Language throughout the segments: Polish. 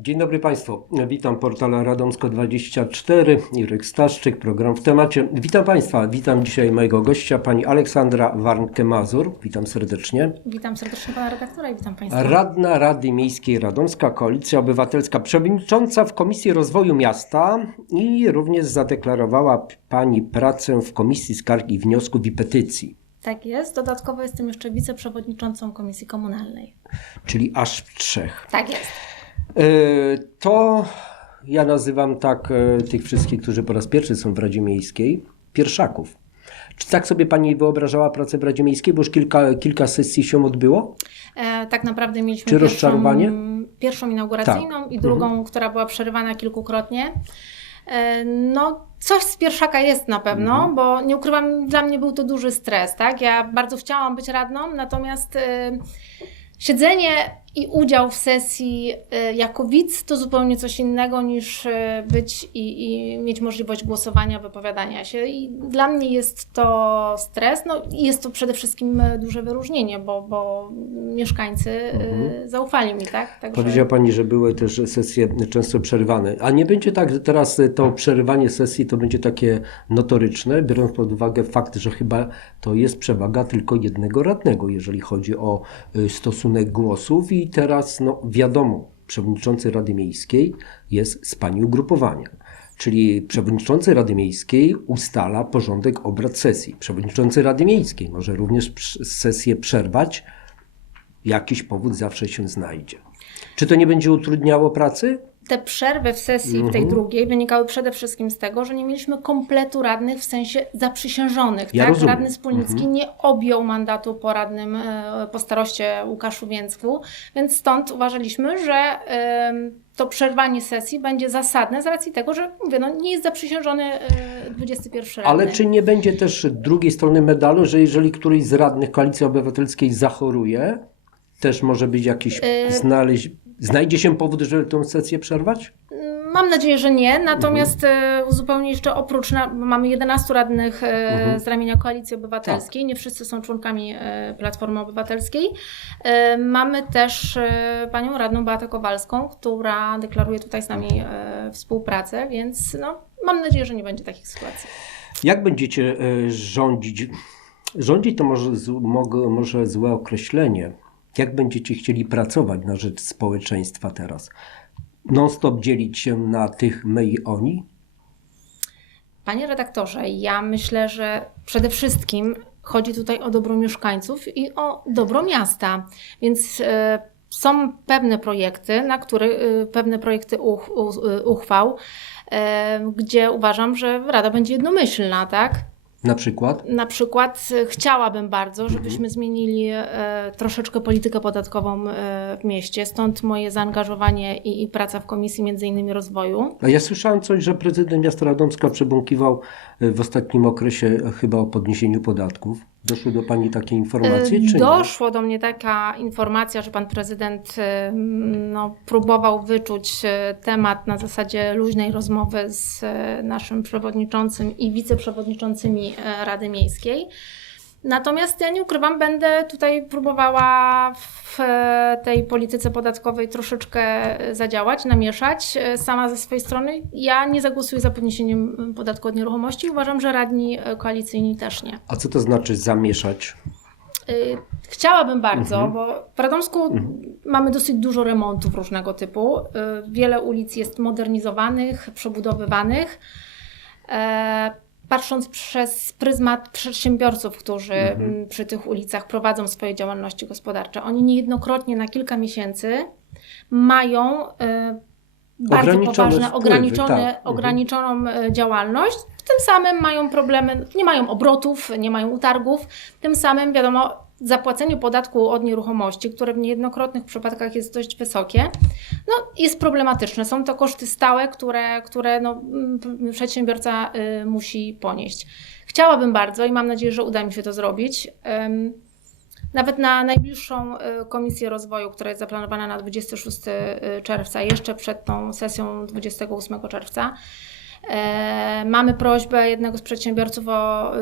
Dzień dobry Państwu. Witam portal Radomsko24, Irek Staszczyk, program w temacie. Witam Państwa, witam dzisiaj mojego gościa, pani Aleksandra Warnke-Mazur. Witam serdecznie. Witam serdecznie pana redaktora i witam państwa. Radna Rady Miejskiej Radomska, Koalicja Obywatelska, przewodnicząca w Komisji Rozwoju Miasta i również zadeklarowała pani pracę w Komisji Skarg i Wniosków i Petycji, Tak jest. Dodatkowo jestem jeszcze wiceprzewodniczącą Komisji Komunalnej. czyli aż w trzech. Tak jest. E, To ja nazywam tak e, tych wszystkich, którzy po raz pierwszy są w Radzie Miejskiej, pierwszaków. Czy tak sobie Pani wyobrażała pracę w Radzie Miejskiej, bo już kilka, kilka sesji się odbyło? E, tak naprawdę mieliśmy Czy pierwszą, pierwszą inauguracyjną Tak. i drugą, która była przerywana kilkukrotnie. E, no, coś z pierwszaka jest na pewno, Mhm. bo nie ukrywam, dla mnie był to duży stres, tak? Ja bardzo chciałam być radną, natomiast e, siedzenie i udział w sesji e, jako widz to zupełnie coś innego niż e, być i, i mieć możliwość głosowania, wypowiadania się. I dla mnie jest to stres, no i jest to przede wszystkim e, duże wyróżnienie, bo, bo mieszkańcy Mhm. zaufali mi, tak? Także... Powiedziała Pani, że były też sesje często przerywane. A nie będzie tak, że teraz to przerywanie sesji to będzie takie notoryczne, biorąc pod uwagę fakt, że chyba to jest przewaga tylko jednego radnego, jeżeli chodzi o stosunek głosów i teraz, no wiadomo, przewodniczący Rady Miejskiej jest z Pani ugrupowania. Czyli przewodniczący Rady Miejskiej ustala porządek obrad sesji. Przewodniczący Rady Miejskiej może również sesję przerwać, jakiś powód zawsze się znajdzie. Czy to nie będzie utrudniało pracy? Te przerwy w sesji, w tej Mhm. drugiej, wynikały przede wszystkim z tego, że nie mieliśmy kompletu radnych w sensie zaprzysiężonych. Ja tak? rozumiem. Radny Spólnicki Mhm. nie objął mandatu po radnym, e, po staroście Łukaszu Więcku, więc stąd uważaliśmy, że to przerwanie sesji będzie zasadne z racji tego, że mówię, no, nie jest zaprzysiężony e, 21 radny. Ale czy nie będzie też drugiej strony medalu, że jeżeli któryś z radnych Koalicji Obywatelskiej zachoruje, też może być jakiś, Y- znaleźć, znajdzie się powód, żeby tę sesję przerwać? Mam nadzieję, że nie. Natomiast Mhm. e, zupełnie jeszcze oprócz, na, mamy 11 radnych e, Mhm. z ramienia Koalicji Obywatelskiej, nie wszyscy są członkami e, Platformy Obywatelskiej. Mamy też panią radną Beatę Kowalską, która deklaruje tutaj z nami współpracę, więc no, mam nadzieję, że nie będzie takich sytuacji. Jak będziecie rządzić? Rządzić to może, może złe określenie. Jak będziecie chcieli pracować na rzecz społeczeństwa teraz? Non-stop dzielić się na tych my i oni? Panie redaktorze, ja myślę, że przede wszystkim chodzi tutaj o dobro mieszkańców i o dobro miasta. Więc e, są pewne projekty, na które e, pewne projekty uch, e, uchwał, gdzie uważam, że Rada będzie jednomyślna, tak? Na przykład? Na przykład e, chciałabym bardzo, żebyśmy zmienili e, troszeczkę politykę podatkową e, w mieście, stąd moje zaangażowanie i, i praca w Komisji między innymi rozwoju. A ja słyszałem coś, że prezydent miasta Radomska przebąkiwał e, w ostatnim okresie e, chyba o podniesieniu podatków. Doszły do Pani takie informacje, czy nie? Doszło do mnie taka informacja, że pan prezydent e, no, próbował wyczuć e, temat na zasadzie luźnej rozmowy z e, naszym przewodniczącym i wiceprzewodniczącymi e, Rady Miejskiej. Natomiast ja nie ukrywam, będę tutaj próbowała w e, tej polityce podatkowej troszeczkę e, zadziałać, namieszać e, sama ze swojej strony. Ja nie zagłosuję za podniesieniem e, podatku od nieruchomości. Uważam, że radni e, koalicyjni też nie. A co to znaczy zamieszać? Y, Chciałabym bardzo, Mhm. bo w Radomsku mamy dosyć dużo remontów różnego typu. Wiele ulic jest modernizowanych, przebudowywanych. Patrząc przez pryzmat przedsiębiorców, którzy Mhm. przy tych ulicach prowadzą swoje działalności gospodarcze, oni niejednokrotnie na kilka miesięcy mają y, bardzo Ograniczone poważne, wpływy, ograniczone, tak. Mhm. ograniczoną e, działalność. Tym samym mają problemy, nie mają obrotów, nie mają utargów. Tym samym, wiadomo, zapłacenie podatku od nieruchomości, które w niejednokrotnych przypadkach jest dość wysokie, no, jest problematyczne. Są to koszty stałe, które, które no, mm, przedsiębiorca y, musi ponieść. Chciałabym bardzo i mam nadzieję, że uda mi się to zrobić. Ym, nawet na najbliższą y, Komisję Rozwoju, która jest zaplanowana na 26 czerwca, jeszcze przed tą sesją 28 czerwca, Mamy prośbę jednego z przedsiębiorców o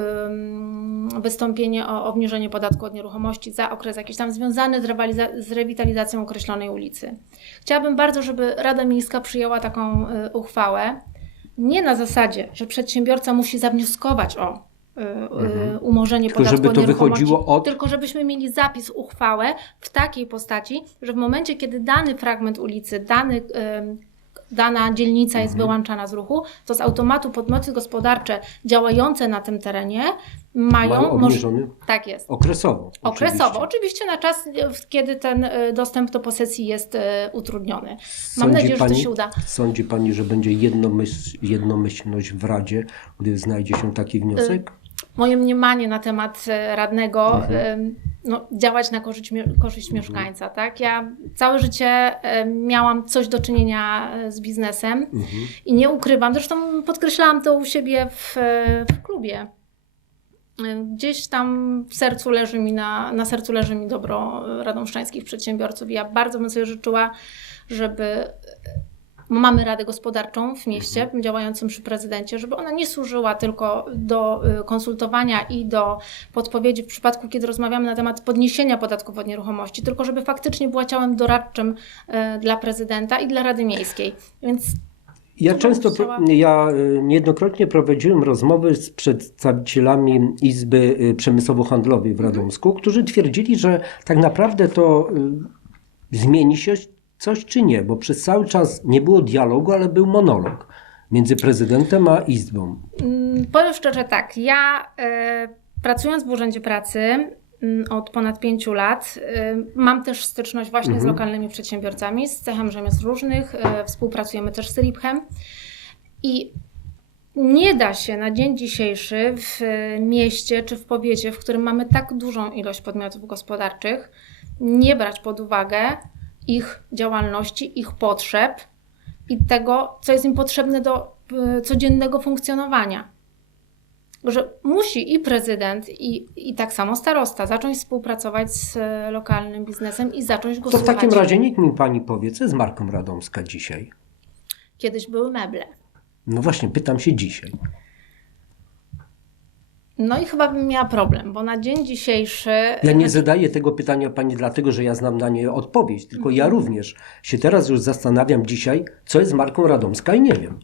wystąpienie o obniżenie podatku od nieruchomości za okres jakiś tam związany z, rewitalizacją określonej ulicy. Chciałabym bardzo, żeby Rada Miejska przyjęła taką y, uchwałę. Nie na zasadzie, że przedsiębiorca musi zawnioskować o y, y, umorzenie Mhm. Tylko podatku żeby od to nieruchomości, wychodziło od- tylko żebyśmy mieli zapis, uchwałę w takiej postaci, że w momencie, kiedy dany fragment ulicy, dany, dana dzielnica jest Mhm. wyłączana z ruchu, to z automatu podmioty gospodarcze działające na tym terenie mają, Mają obniżony Tak jest. okresowo. Okresowo, oczywiście. oczywiście na czas, y, kiedy ten y, dostęp do posesji jest y, utrudniony. Mam Sądzi nadzieję, że to pani- się uda. Sądzi Pani, że będzie jednomyśl, jednomyślność w Radzie, gdy znajdzie się taki wniosek? Moje mniemanie na temat radnego Mhm. No, działać na korzyść, korzyść mieszkańca. Tak? Ja całe życie e, miałam coś do czynienia e, z biznesem Mhm. i nie ukrywam, zresztą podkreślałam to u siebie w, e, w klubie. Gdzieś tam w sercu leży mi na, na sercu leży mi dobro radomszczańskich przedsiębiorców. I Ja bardzo bym sobie życzyła, żeby Mamy Radę Gospodarczą w mieście, działającą przy prezydencie, żeby ona nie służyła tylko do y, konsultowania i do podpowiedzi w przypadku, kiedy rozmawiamy na temat podniesienia podatków od nieruchomości, tylko żeby faktycznie była ciałem doradczym y, dla prezydenta i dla Rady Miejskiej. Więc Ja często, ja y, niejednokrotnie prowadziłem rozmowy z przedstawicielami Izby Przemysłowo-Handlowej w Radomsku, którzy twierdzili, że tak naprawdę to zmieni się coś czy nie, bo przez cały czas nie było dialogu, ale był monolog między prezydentem a Izbą. Mm, Powiem szczerze tak, ja e, pracując w Urzędzie Pracy mm, od ponad pięciu lat, e, mam też styczność właśnie z Mhm. lokalnymi przedsiębiorcami, z cechem rzemiosł różnych, e, współpracujemy też z RIPChem i nie da się na dzień dzisiejszy w mieście czy w powiecie, w którym mamy tak dużą ilość podmiotów gospodarczych, nie brać pod uwagę ich działalności, ich potrzeb i tego, co jest im potrzebne do y, codziennego funkcjonowania. Że musi i prezydent, i, i tak samo starosta zacząć współpracować z e, lokalnym biznesem i zacząć go To w słuchać. takim razie niech mi pani powie, co jest marką Radomska dzisiaj? Kiedyś były meble. No właśnie, pytam się dzisiaj. No i chyba bym miała problem, bo na dzień dzisiejszy. Ja nie zadaję tego pytania pani dlatego, że ja znam na nie odpowiedź, tylko ja również się teraz już zastanawiam dzisiaj, co jest marką Radomska i nie wiem.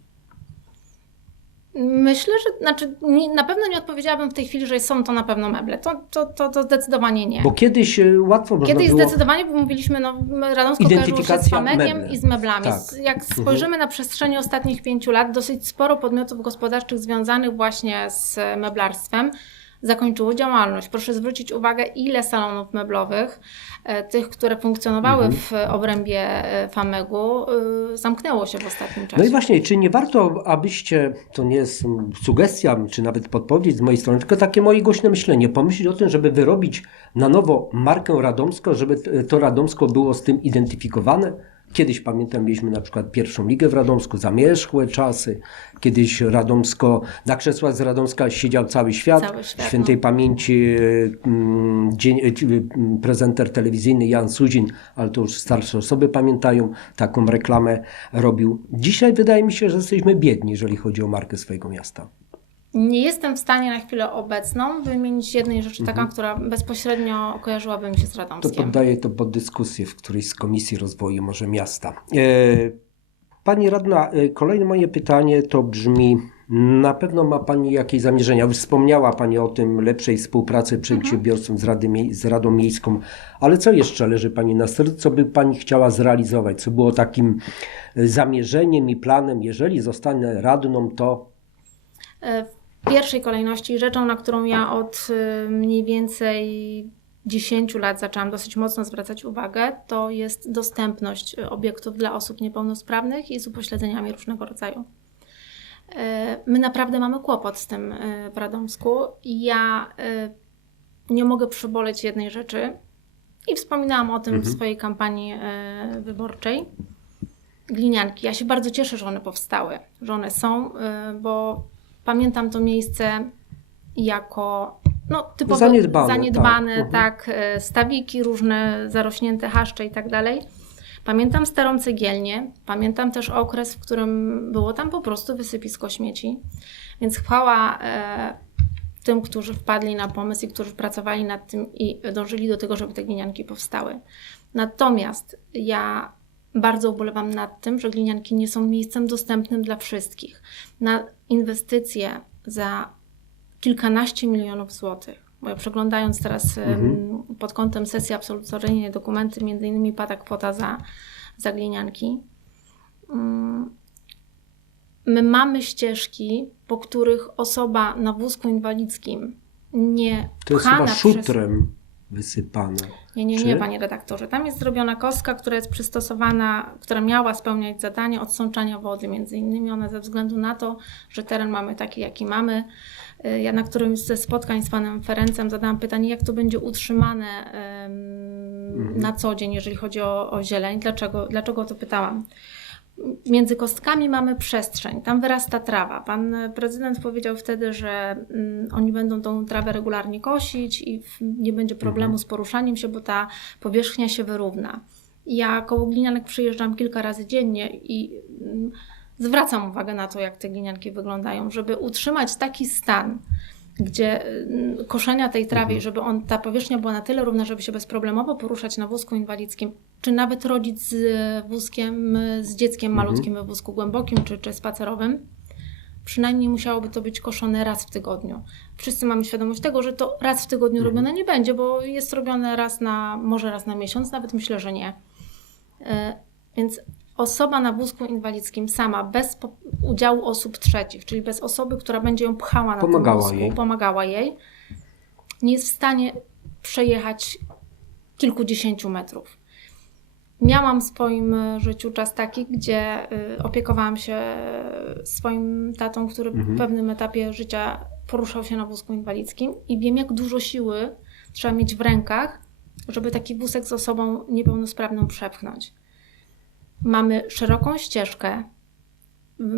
Myślę, że znaczy, na pewno nie odpowiedziałabym w tej chwili, że są to na pewno meble. To, to, to, to zdecydowanie nie. Bo kiedyś e, łatwo można Kiedyś było... zdecydowanie bo mówiliśmy, no Radomsko kojarzyło się z famegiem meble. i z meblami. Tak. Jak spojrzymy na przestrzeni ostatnich pięciu lat, dosyć sporo podmiotów gospodarczych związanych właśnie z meblarstwem zakończyło działalność. Proszę zwrócić uwagę, ile salonów meblowych, e, tych, które funkcjonowały Mhm. w obrębie e, Famegu, e, zamknęło się w ostatnim czasie. No i właśnie, czy nie warto, abyście, to nie jest sugestia, czy nawet podpowiedź z mojej strony, tylko takie moje głośne myślenie, pomyśleć o tym, żeby wyrobić na nowo markę Radomsko, żeby to Radomsko było z tym identyfikowane. Kiedyś pamiętam, mieliśmy na przykład pierwszą ligę w Radomsku, zamierzchłe czasy. Kiedyś Radomsko, na krzesłach z Radomska siedział cały świat. Cały świat, Świętej no. pamięci mm, dzień, e, mm, prezenter telewizyjny Jan Suzin, ale to już starsze osoby pamiętają, taką reklamę robił. Dzisiaj wydaje mi się, że jesteśmy biedni, jeżeli chodzi o markę swojego miasta. Nie jestem w stanie na chwilę obecną wymienić jednej rzeczy, taką, która bezpośrednio kojarzyłaby mi się z Mhm. To Radomskiem. poddaję to pod dyskusję w którejś z Komisji Rozwoju może miasta. E, Pani radna, e, kolejne moje pytanie to brzmi, na pewno ma Pani jakieś zamierzenia. Już wspomniała Pani o tym lepszej współpracy przedsiębiorców z, Rady, z Radą Miejską, ale co jeszcze leży Pani na sercu, co by Pani chciała zrealizować, co było takim e, zamierzeniem i planem, jeżeli zostanę radną, to W pierwszej kolejności rzeczą, na którą ja od y, mniej więcej 10 lat zaczęłam dosyć mocno zwracać uwagę, to jest dostępność y, obiektów dla osób niepełnosprawnych i z upośledzeniami różnego rodzaju. E, My naprawdę mamy kłopot z tym y, w Radomsku i ja y, nie mogę przeboleć jednej rzeczy i wspominałam o tym w swojej kampanii y, wyborczej. Glinianki. Ja się bardzo cieszę, że one powstały, że one są, y, bo pamiętam to miejsce jako no, typowo Zaniedbane, zaniedbane tak. Tak, y, stawiki różne, zarośnięte haszcze i tak dalej. Pamiętam starą cegielnię, pamiętam też okres, w którym było tam po prostu wysypisko śmieci. Więc chwała e, tym, którzy wpadli na pomysł i którzy pracowali nad tym i dążyli do tego, żeby te glinianki powstały. Natomiast ja bardzo ubolewam nad tym, że glinianki nie są miejscem dostępnym dla wszystkich. Na inwestycje za kilkanaście milionów złotych, bo ja przeglądając teraz em, pod kątem sesji absolutoryjnej dokumenty, między innymi pada kwota za, za glinianki. Mm, My mamy ścieżki, po których osoba na wózku inwalidzkim nie To jest chyba przez... wysypane. Nie, nie, Czy? nie, panie redaktorze. Tam jest zrobiona kostka, która jest przystosowana, która miała spełniać zadanie odsączania wody, między innymi. Ona ze względu na to, że teren mamy taki, jaki mamy. Y, Ja na którymś ze spotkań z panem Ferencem zadałam pytanie, jak to będzie utrzymane em, na co dzień, jeżeli chodzi o, o zieleń. Dlaczego, dlaczego o to pytałam? Między kostkami mamy przestrzeń, tam wyrasta trawa. Pan prezydent powiedział wtedy, że mm, oni będą tą trawę regularnie kosić i nie będzie problemu z poruszaniem się, bo ta powierzchnia się wyrówna. Ja koło glinianek przyjeżdżam kilka razy dziennie i mm, zwracam uwagę na to, jak te glinianki wyglądają, żeby utrzymać taki stan, gdzie mm, koszenia tej trawy, żeby on, ta powierzchnia była na tyle równa, żeby się bezproblemowo poruszać na wózku inwalidzkim, czy nawet rodzic z wózkiem, z dzieckiem malutkim we wózku głębokim, czy, czy spacerowym, przynajmniej musiałoby to być koszone raz w tygodniu. Wszyscy mamy świadomość tego, że to raz w tygodniu robione nie będzie, bo jest robione raz na, może raz na miesiąc, nawet myślę, że nie. E, Więc osoba na wózku inwalidzkim sama, bez udziału osób trzecich, czyli bez osoby, która będzie ją pchała na Pomagała tym wózku, jej. pomagała jej, nie jest w stanie przejechać kilkudziesięciu metrów. Miałam w swoim e, życiu czas taki, gdzie y, opiekowałam się swoim tatą, który w pewnym etapie życia poruszał się na wózku inwalidzkim i wiem, jak dużo siły trzeba mieć w rękach, żeby taki wózek z osobą niepełnosprawną przepchnąć. Mamy szeroką ścieżkę,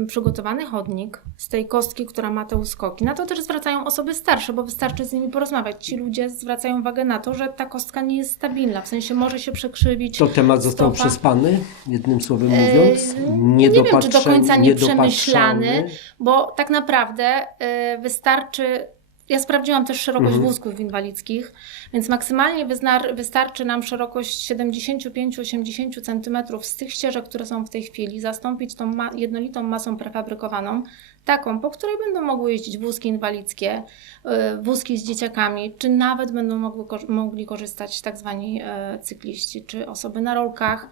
przygotowany chodnik z tej kostki, która ma te uskoki. Na to też zwracają osoby starsze, bo wystarczy z nimi porozmawiać. Ci ludzie zwracają uwagę na to, że ta kostka nie jest stabilna, w sensie może się przekrzywić. To temat został stopa. przespany, jednym słowem Eee, mówiąc. nie wiem, czy do końca nie przemyślany, niedopatrzony. bo tak naprawdę y, wystarczy. Ja sprawdziłam też szerokość Mhm. wózków inwalidzkich, więc maksymalnie wystarczy nam szerokość 75-80 cm z tych ścieżek, które są w tej chwili, zastąpić tą ma- jednolitą masą prefabrykowaną, taką, po której będą mogły jeździć wózki inwalidzkie, y, wózki z dzieciakami, czy nawet będą mogły, mogli korzystać tak zwani y, cykliści, czy osoby na rolkach.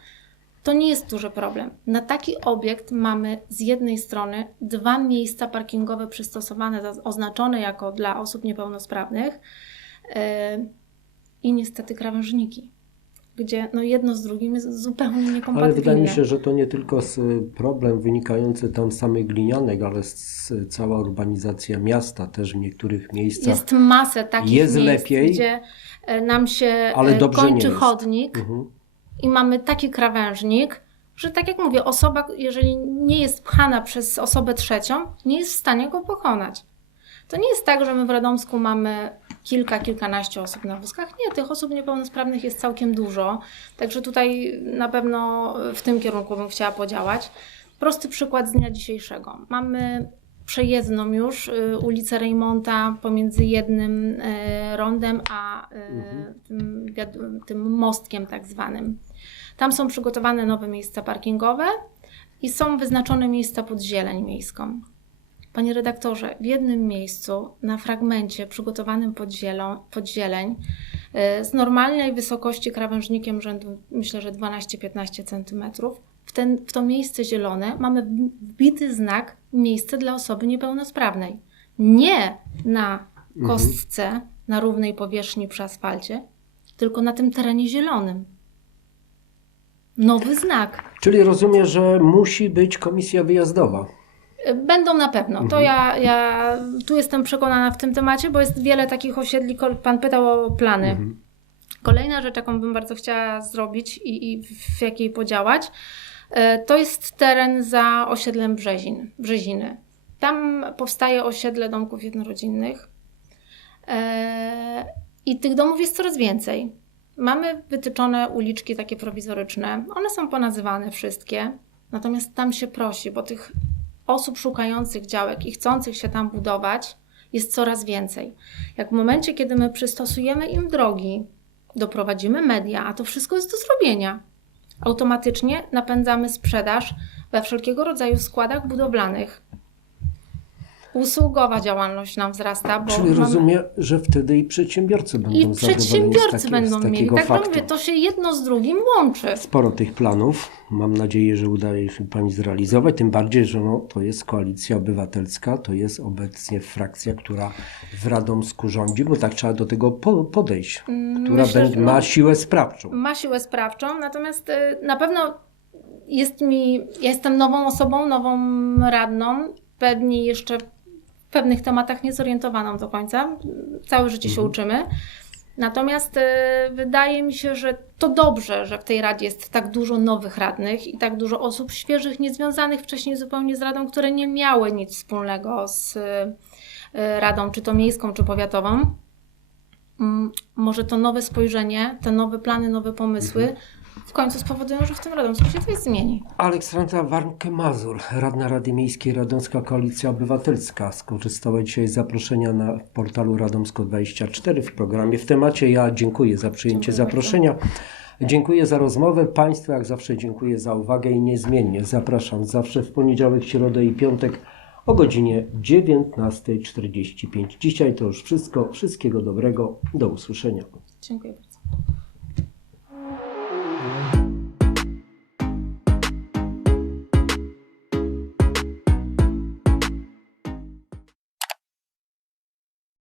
To nie jest duży problem. Na taki obiekt mamy z jednej strony dwa miejsca parkingowe przystosowane, oznaczone jako dla osób niepełnosprawnych yy, i niestety krawężniki, gdzie no jedno z drugim jest zupełnie Ale niekompatybilne. wydaje mi się, że to nie tylko z problem wynikający tam z samych glinianek, ale z, cała urbanizacja miasta też w niektórych miejscach. Jest masę takich Jest miejsc, lepiej, gdzie e, nam się ale e, kończy chodnik Mhm. I mamy taki krawężnik, że tak jak mówię, osoba, jeżeli nie jest pchana przez osobę trzecią, nie jest w stanie go pokonać. To nie jest tak, że my w Radomsku mamy kilka, kilkanaście osób na wózkach. Nie, tych osób niepełnosprawnych jest całkiem dużo. Także tutaj na pewno w tym kierunku bym chciała podziałać. Prosty przykład z dnia dzisiejszego. Mamy przejezdną już y, ulicę Rejmonta pomiędzy jednym y, rondem a y, tym, wiad- tym mostkiem tak zwanym. Tam są przygotowane nowe miejsca parkingowe i są wyznaczone miejsca pod zieleń miejską. Panie redaktorze, w jednym miejscu na fragmencie przygotowanym pod, zielą, pod zieleń y, z normalnej wysokości krawężnikiem rzędu myślę, że 12-15 cm w, ten, w to miejsce zielone mamy wbity znak miejsce dla osoby niepełnosprawnej. Nie na kostce, na równej powierzchni przy asfalcie, tylko na tym terenie zielonym. Nowy znak. Czyli rozumiem, że musi być komisja wyjazdowa. Będą na pewno. To ja, ja tu jestem przekonana w tym temacie, bo jest wiele takich osiedli. Pan pytał o plany. Kolejna rzecz, jaką bym bardzo chciała zrobić i, i w jakiej podziałać, e, to jest teren za osiedlem Brzezin, Brzeziny. Tam powstaje osiedle domków jednorodzinnych e, i tych domów jest coraz więcej. Mamy wytyczone uliczki takie prowizoryczne. One są ponazywane wszystkie, natomiast tam się prosi, bo tych osób szukających działek i chcących się tam budować jest coraz więcej. Jak w momencie, kiedy my przystosujemy im drogi, doprowadzimy media, a to wszystko jest do zrobienia, automatycznie napędzamy sprzedaż we wszelkiego rodzaju składach budowlanych. Usługowa działalność nam wzrasta, bo Czyli mamy- rozumiem, że wtedy i przedsiębiorcy będą i przedsiębiorcy z, takie, będą z mieli. Tak faktu. mówię, to się jedno z drugim łączy. Sporo tych planów. Mam nadzieję, że udaje się Pani zrealizować. Tym bardziej, że no, to jest koalicja obywatelska, to jest obecnie frakcja, która w Radomsku rządzi, bo tak trzeba do tego po, podejść, która Mm, Myślę, będzie, ma siłę sprawczą. Ma siłę sprawczą, natomiast y, na pewno jest mi, ja jestem nową osobą, nową radną, pewnie jeszcze pewnych tematach niezorientowaną do końca. Całe życie się uczymy. Natomiast y, wydaje mi się, że to dobrze, że w tej Radzie jest tak dużo nowych radnych i tak dużo osób świeżych, niezwiązanych wcześniej zupełnie z Radą, które nie miały nic wspólnego z y, y, Radą, czy to miejską, czy powiatową. Mm, Może to nowe spojrzenie, te nowe plany, nowe pomysły w końcu spowodują, że w tym Radomsku się coś zmieni. Aleksandra Warnke-Mazur, radna Rady Miejskiej Radomska Koalicja Obywatelska, skorzystała dzisiaj z zaproszenia na portalu Radomsko24 w programie w temacie. Ja dziękuję za przyjęcie Dziękuję zaproszenia. Dziękuję za rozmowę. Państwu jak zawsze dziękuję za uwagę i niezmiennie zapraszam zawsze w poniedziałek, środę i piątek o godzinie 19.45. Dzisiaj to już wszystko. Wszystkiego dobrego. Do usłyszenia. Dziękuję bardzo.